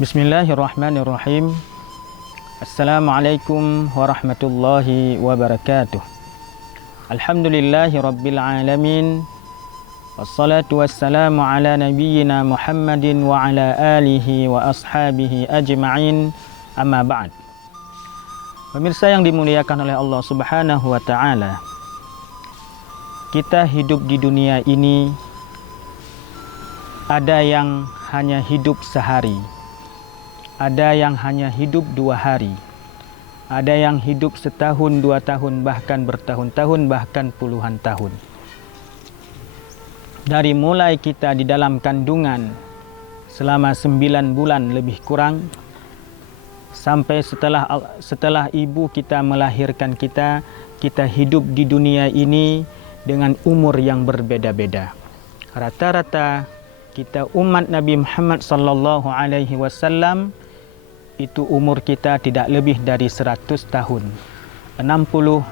Bismillahirrahmanirrahim. Assalamualaikum warahmatullahi wabarakatuh. Alhamdulillahi rabbil alamin. Wassalatu wassalamu ala nabiyyina Muhammadin wa ala alihi wa ashabihi ajma'in. Amma ba'd. Pemirsa yang dimuliakan oleh Allah Subhanahu wa taala, kita hidup di dunia ini, ada yang hanya hidup sehari, ada yang hanya hidup 2 hari, ada yang hidup setahun, 2 tahun, bahkan bertahun-tahun, bahkan puluhan tahun. Dari mulai kita di dalam kandungan selama 9 bulan lebih kurang, sampai setelah ibu kita melahirkan kita, kita hidup di dunia ini dengan umur yang berbeda-beda. Rata-rata kita umat Nabi Muhammad sallallahu alaihi wasallam itu umur kita tidak lebih dari 100 tahun, 60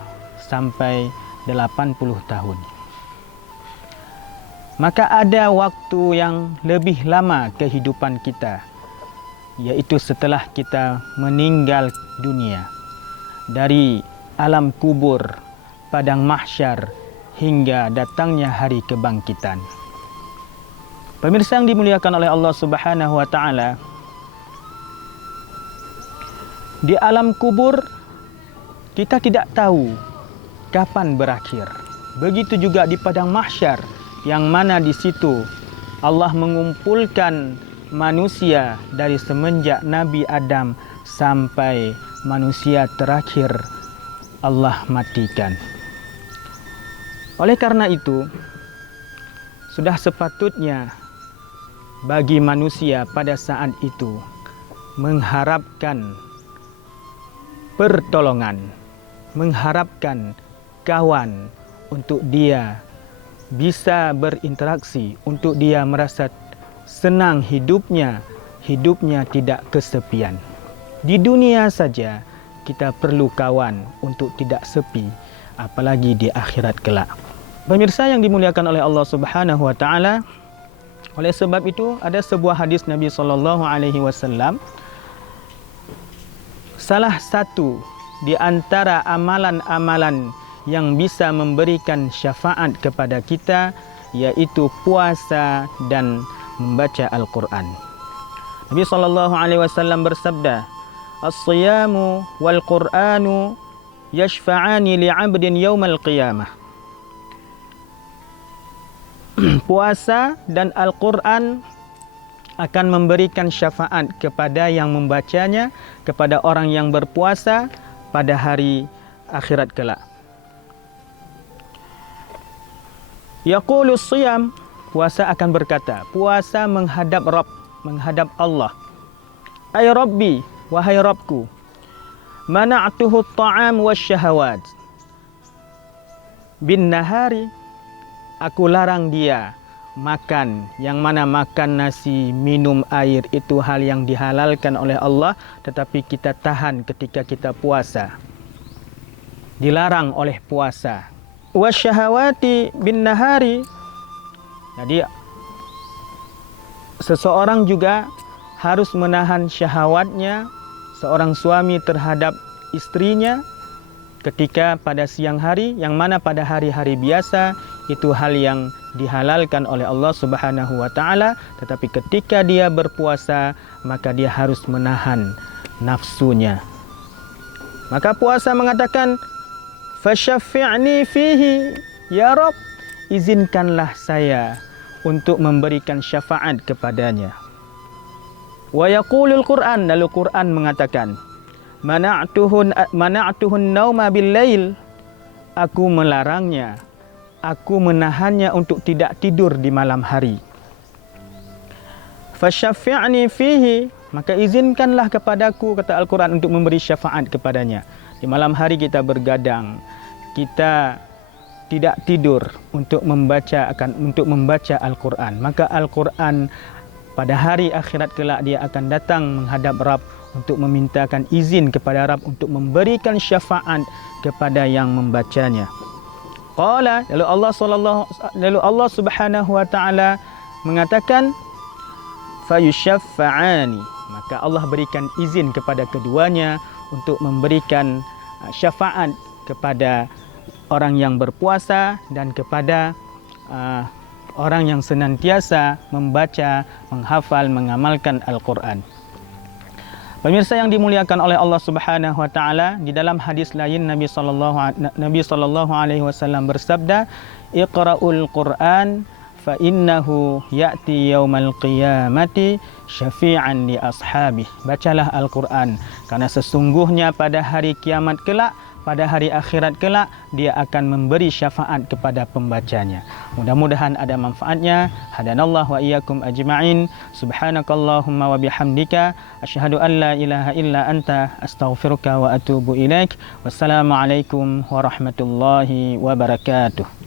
sampai 80 tahun. Maka ada waktu yang lebih lama kehidupan kita, yaitu setelah kita meninggal dunia, dari alam kubur, padang mahsyar, hingga datangnya hari kebangkitan. Pemirsa yang dimuliakan oleh Allah Subhanahu wa taala, di alam kubur kita tidak tahu kapan berakhir. Begitu juga di padang mahsyar, yang mana di situ Allah mengumpulkan manusia dari semenjak Nabi Adam sampai manusia terakhir Allah matikan. Oleh karena itu, sudah sepatutnya bagi manusia pada saat itu mengharapkan pertolongan, mengharapkan kawan untuk dia bisa berinteraksi, untuk dia merasa senang hidupnya tidak kesepian. Di dunia saja kita perlu kawan untuk tidak sepi, apalagi di akhirat kelak. Pemirsa yang dimuliakan oleh Allah Subhanahu wa taala, oleh sebab itu ada sebuah hadis Nabi sallallahu alaihi wasallam, salah satu di antara amalan-amalan yang bisa memberikan syafaat kepada kita yaitu puasa dan membaca Al-Quran. Nabi sallallahu alaihi wasallam bersabda, "As-siyamu wal Qur'anu yashfa'ani li'abdin yaumal qiyamah." Puasa dan Al-Quran akan memberikan syafaat kepada yang membacanya, kepada orang yang berpuasa pada hari akhirat kelak. Yaqulu siyam, puasa akan berkata, puasa menghadap Rabb, menghadap Allah. Ay Rabbi, wahai Rabbku, mana'tuhu at-ta'am wasyahawat. Bin nahari, aku larang dia makan, yang mana makan nasi, minum air itu hal yang dihalalkan oleh Allah, tetapi kita tahan ketika kita puasa. Dilarang oleh puasa. Wasyahawati bin nahari. Jadi seseorang juga harus menahan syahwatnya, seorang suami terhadap istrinya ketika pada siang hari, yang mana pada hari-hari biasa itu hal yang dihalalkan oleh Allah Subhanahu wa taala, tetapi ketika dia berpuasa maka dia harus menahan nafsunya. Maka puasa mengatakan, "Fasyafi'ni fihi, ya Rabb, izinkanlah saya untuk memberikan syafaat kepadanya." Wa yaqulul Qur'an, lalu Quran mengatakan, "Mana'tuhun nauma bil lail." Aku melarangnya, aku menahannya untuk tidak tidur di malam hari. Fasyafi'ni fihi, maka izinkanlah kepadaku, kata Al-Quran, untuk memberi syafaat kepadanya. Di malam hari kita bergadang, kita tidak tidur untuk membaca Al-Quran. Maka Al-Quran pada hari akhirat kelak dia akan datang menghadap Rabb untuk memintakan izin kepada Rabb untuk memberikan syafaat kepada yang membacanya. Qala, lalu Allah Subhanahu wa taala mengatakan, fayusyaffa'ani, maka maka Allah berikan izin kepada keduanya untuk memberikan syafaat kepada orang yang berpuasa dan kepada orang yang senantiasa membaca, menghafal, mengamalkan Al-Quran. Pemirsa yang dimuliakan oleh Allah Subhanahu wa taala, di dalam hadis lain Nabi sallallahu alaihi wasallam bersabda, "Iqra'ul Qur'an fa innahu ya'ti yaumal qiyamati syafi'an li ashabi." Bacalah Al-Quran karena sesungguhnya pada hari kiamat kelak, pada hari akhirat kelak, dia akan memberi syafaat kepada pembacanya. Mudah-mudahan ada manfaatnya. Hadanallahu wa iyyakum ajma'in. Subhanakallahumma wa bihamdika asyhadu an la ilaha illa anta astaghfiruka wa atubu ilaik. Wassalamualaikum warahmatullahi wabarakatuh.